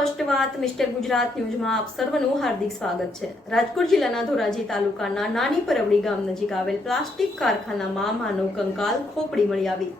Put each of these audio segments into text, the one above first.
સ્પષ્ટ વાત, મિસ્ટર ગુજરાત ન્યૂઝમાં આપ સર્વનું હાર્દિક સ્વાગત છે. રાજકોટ જિલ્લાના ધોરાજી તાલુકાના નાની પરવડી ગામ નજીક આવેલ પ્લાસ્ટિક કારખાનામાં માનવ કંકાલ ખોપડી મળી આવી.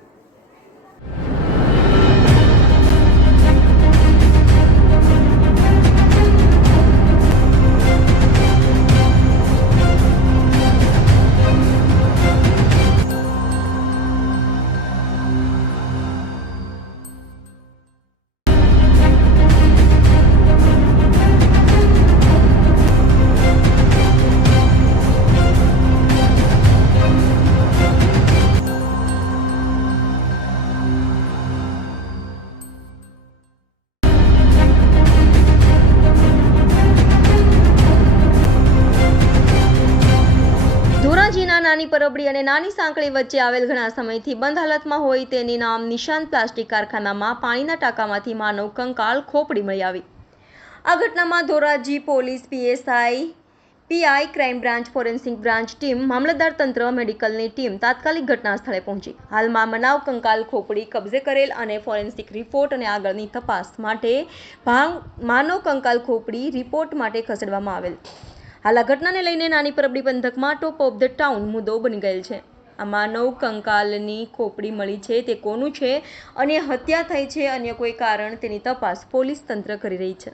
નાની પરબડી અને નાની સાંકળી વચ્ચે આવેલ ઘણા સમયથી બંધ હાલતમાં હોય તેની નામ નિશાન પ્લાસ્ટિક કારખાનામાં પાણીના ટાંકામાંથી માનવ કંકાલ ખોપડી મળી આવી. આ ઘટનામાં Dhoraji police, PSI, PI crime branch, forensic branch team, મામલતદાર તંત્ર, મેડિકલની ટીમ તાત્કાલિક ઘટના સ્થળે પહોંચી. હાલમાં મનાવ કંકાલ ખોપડી કબજે કરેલ અને ફોરેન્સિક રિપોર્ટ અને આગળની તપાસ માટે માનવ કંકાલ ખોપડી રિપોર્ટ માટે ખસેડવામાં આવેલ. હાલ આ ઘટનાને લઈને નાની પરબડી પંથકમાં ટોપ ઓફ ધ ટાઉન મુદ્દો બની ગયેલ છે. આમાં નવ કંકાલની ખોપડી મળી છે, તે કોનું છે? અને હત્યા થઈ છે, અન્ય કોઈ કારણ? તેની તપાસ પોલીસ તંત્ર કરી રહી છે.